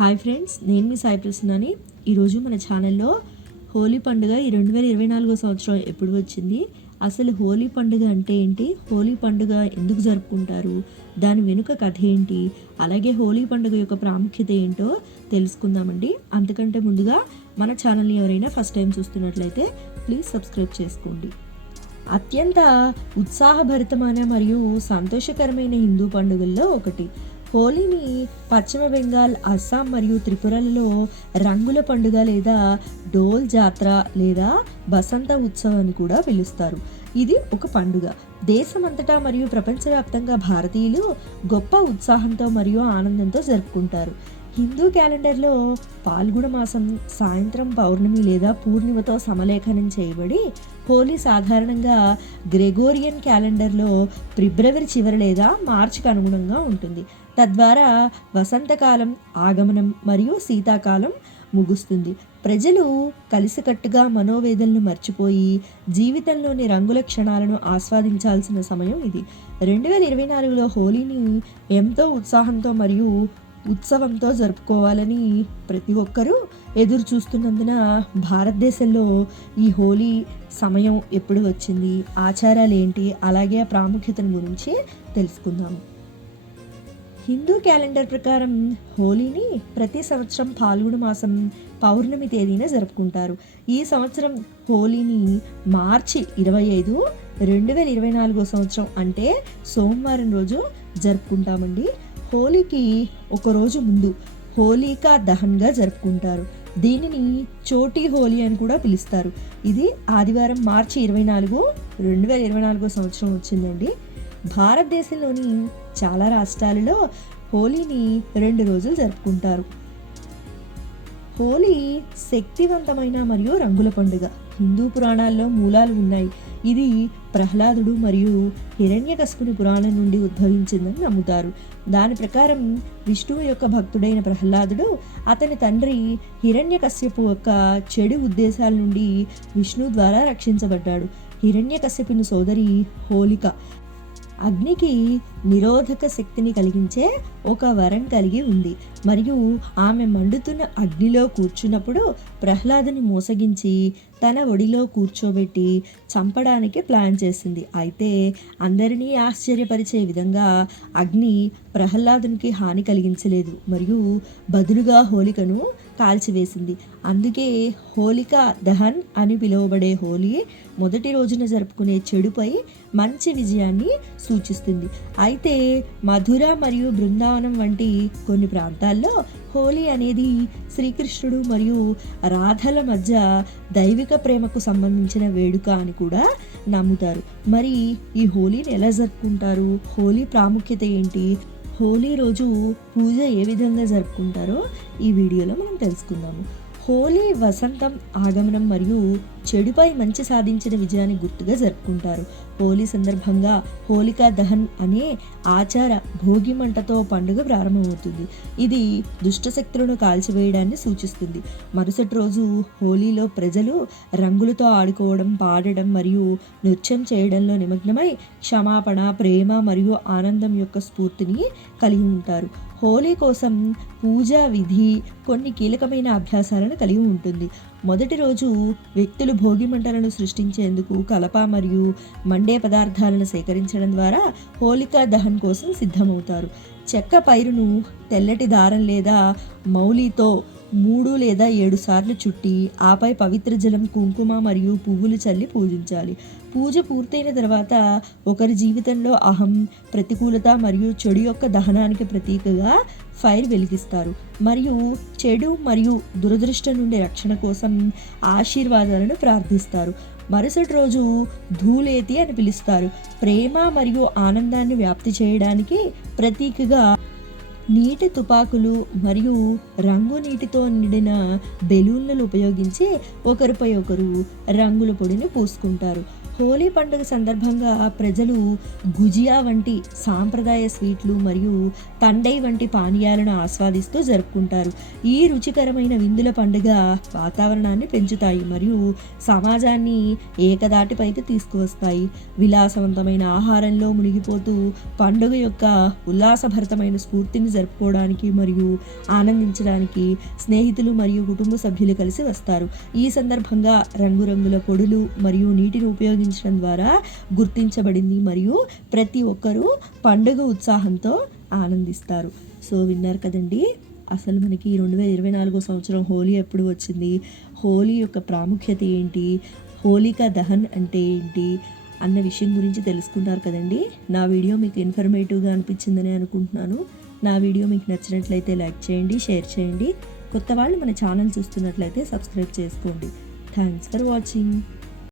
Hi friends, నేను మీ సాయి ప్రసన్నని. ఈరోజు మన ఛానల్లో హోలీ పండుగ ఈ 2024 సంవత్సరం ఎప్పుడు వచ్చింది, అసలు హోలీ పండుగ అంటే ఏంటి, హోలీ పండుగ ఎందుకు జరుపుకుంటారు, దాని వెనుక కథ ఏంటి, అలాగే హోలీ పండుగ యొక్క ప్రాముఖ్యత ఏంటో తెలుసుకుందామండి. అంతకంటే ముందుగా మన ఛానల్ని ఎవరైనా ఫస్ట్ టైం చూస్తున్నట్లయితే ప్లీజ్ సబ్స్క్రైబ్ చేసుకోండి. అత్యంత ఉత్సాహభరితమైన మరియు సంతోషకరమైన హిందూ పండుగల్లో ఒకటి హోలీని పశ్చిమ బెంగాల్, అస్సాం మరియు త్రిపురలలో రంగుల పండుగ లేదా డోల్ జాత్ర లేదా బసంత ఉత్సవం అని కూడా పిలుస్తారు. ఇది ఒక పండుగ దేశమంతటా మరియు ప్రపంచవ్యాప్తంగా భారతీయులు గొప్ప ఉత్సాహంతో మరియు ఆనందంతో జరుపుకుంటారు. హిందూ క్యాలెండర్లో పాల్గొన మాసం సాయంత్రం పౌర్ణమి లేదా పూర్ణిమతో సమలేఖనం చేయబడి, హోలీ సాధారణంగా గ్రెగోరియన్ క్యాలెండర్లో ఫిబ్రవరి చివరి లేదా మార్చికి అనుగుణంగా ఉంటుంది. తద్వారా వసంతకాలం ఆగమనం మరియు శీతాకాలం ముగుస్తుంది. ప్రజలు కలిసికట్టుగా మనోవేదనలు మర్చిపోయి జీవితంలోని రంగుల క్షణాలను ఆస్వాదించాల్సిన సమయం ఇది. 2024లో హోలీని ఎంతో ఉత్సాహంతో మరియు ఉత్సవంతో జరుపుకోవాలని ప్రతి ఒక్కరూ ఎదురు చూస్తున్నందున భారతదేశంలో ఈ హోలీ సమయం ఎప్పుడు వచ్చింది, ఆచారాలు ఏంటి, అలాగే ప్రాముఖ్యతను గురించి తెలుసుకుందాము. హిందూ క్యాలెండర్ ప్రకారం హోలీని ప్రతి సంవత్సరం ఫాల్గుణ మాసం పౌర్ణమి తేదీన జరుపుకుంటారు. ఈ సంవత్సరం హోలీని మార్చి 25, 2024 సంవత్సరం అంటే సోమవారం రోజు జరుపుకుంటామండి. హోలీకి ఒకరోజు ముందు హోలీకా దహన్గా జరుపుకుంటారు. దీనిని చోటీ హోలీ అని కూడా పిలుస్తారు. ఇది ఆదివారం మార్చి 24, 2024 సంవత్సరం వచ్చిందండి. భారతదేశంలోని చాలా రాష్ట్రాలలో హోలీని 2 రోజులు జరుపుకుంటారు. హోలీ శక్తివంతమైన మరియు రంగుల పండుగ. హిందూ పురాణాల్లో మూలాలు ఉన్నాయి. ఇది ప్రహ్లాదుడు మరియు హిరణ్యకశిపుని పురాణం నుండి ఉద్భవించిందని నమ్ముతారు. దాని ప్రకారం విష్ణువు యొక్క భక్తుడైన ప్రహ్లాదుడు అతని తండ్రి హిరణ్యకశ్యపు యొక్క చెడు ఉద్దేశాల నుండి విష్ణు ద్వారా రక్షించబడ్డాడు. హిరణ్యకశ్యపుని సోదరి హోలిక అగ్నికి నిరోధక శక్తిని కలిగించే ఒక వరం కలిగి ఉంది మరియు ఆమె మండుతున్న అగ్నిలో కూర్చున్నప్పుడు ప్రహ్లాదుని మోసగించి తన ఒడిలో కూర్చోబెట్టి చంపడానికి ప్లాన్ చేసింది. అయితే అందరినీ ఆశ్చర్యపరిచే విధంగా అగ్ని ప్రహ్లాదునికి హాని కలిగించలేదు మరియు బదులుగా హోలికను కాల్చివేసింది. అందుకే హోలికా దహన్ అని పిలువబడే హోలీ మొదటి రోజున జరుపుకునే చెడుపై మంచి విజయాన్ని సూచిస్తుంది. అయితే మధుర మరియు బృందావనం వంటి కొన్ని ప్రాంతాల్లో హోలీ అనేది శ్రీకృష్ణుడు మరియు రాధల మధ్య దైవిక ప్రేమకు సంబంధించిన వేడుక అని కూడా నమ్ముతారు. మరి ఈ హోలీని ఎలా జరుపుకుంటారు, హోలీ ప్రాముఖ్యత ఏంటి, హోలీ రోజు పూజ ఏ విధంగా జరుపుకుంటారో ఈ వీడియోలో మనం తెలుసుకుందాము. హోలీ వసంతం ఆగమనం మరియు చెడుపై మంచి సాధించిన విజయాన్ని గుర్తుగా జరుపుకుంటారు. హోలీ సందర్భంగా హోలికా దహన్ అనే ఆచార భోగి మంటతో పండుగ ప్రారంభమవుతుంది. ఇది దుష్టశక్తులను కాల్చివేయడాన్ని సూచిస్తుంది. మరుసటి రోజు హోలీలో ప్రజలు రంగులతో ఆడుకోవడం, పాడడం మరియు నృత్యం చేయడంలో నిమగ్నమై క్షమాపణ, ప్రేమ మరియు ఆనందం యొక్క స్ఫూర్తిని కలిగి ఉంటారు. హోలీ కోసం పూజా విధి కొన్ని కీలకమైన అభ్యాసాలను కలిగి ఉంటుంది. మొదటి రోజు వ్యక్తులు భోగి మంటలను సృష్టించేందుకు కలప మరియు మండే పదార్థాలను సేకరించడం ద్వారా హోలికా దహన్ కోసం సిద్ధమవుతారు. చెక్క పైరును తెల్లటి దారం లేదా మౌలితో 3 లేదా 7 సార్లు చుట్టి ఆపై పవిత్ర జలం, కుంకుమ మరియు పువ్వులు చల్లి పూజించాలి. పూజ పూర్తయిన తర్వాత ఒకరి జీవితంలో అహం, ప్రతికూలత మరియు చెడు యొక్క దహనానికి ప్రతీకగా ఫైర్ వెలిగిస్తారు మరియు చెడు మరియు దురదృష్టం నుండి రక్షణ కోసం ఆశీర్వాదాలను ప్రార్థిస్తారు. మరుసటి రోజు ధూళేతి అని పిలుస్తారు. ప్రేమ మరియు ఆనందాన్ని వ్యాప్తి చేయడానికి ప్రతీకగా నీటి తుపాకులు మరియు రంగు నీటితో నిండిన బెలూన్లను ఉపయోగించి ఒకరిపై ఒకరు రంగుల పొడిని పూసుకుంటారు. హోలీ పండుగ సందర్భంగా ప్రజలు గుజియా వంటి సాంప్రదాయ స్వీట్లు మరియు తండై వంటి పానీయాలను ఆస్వాదిస్తూ జరుపుకుంటారు. ఈ రుచికరమైన విందుల పండుగ వాతావరణాన్ని పెంచుతాయి మరియు సమాజాన్ని ఏకదాటిపైకి తీసుకువస్తాయి. విలాసవంతమైన ఆహారంలో మునిగిపోతూ పండుగ యొక్క ఉల్లాసభరితమైన స్ఫూర్తిని జరుపుకోవడానికి మరియు ఆనందించడానికి స్నేహితులు మరియు కుటుంబ సభ్యులు కలిసి వస్తారు. ఈ సందర్భంగా రంగురంగుల పొడులు మరియు నీటిని ఉపయోగించడం ద్వారా గుర్తించబడింది మరియు ప్రతి ఒక్కరూ పండుగ ఉత్సాహంతో ఆనందిస్తారు. సో విన్నారు కదండి, అసలు మనకి 2024 సంవత్సరం హోలీ ఎప్పుడు వచ్చింది, హోలీ యొక్క ప్రాముఖ్యత ఏంటి, హోలికా దహన్ అంటే ఏంటి అన్న విషయం గురించి తెలుసుకున్నారు కదండి. నా వీడియో మీకు ఇన్ఫర్మేటివ్గా అనిపించిందని అనుకుంటున్నాను. నా వీడియో మీకు నచ్చినట్లయితే లైక్ చేయండి, షేర్ చేయండి. కొత్త వాళ్ళు మన ఛానల్ చూస్తున్నట్లయితే సబ్స్క్రైబ్ చేసుకోండి. Thanks for watching.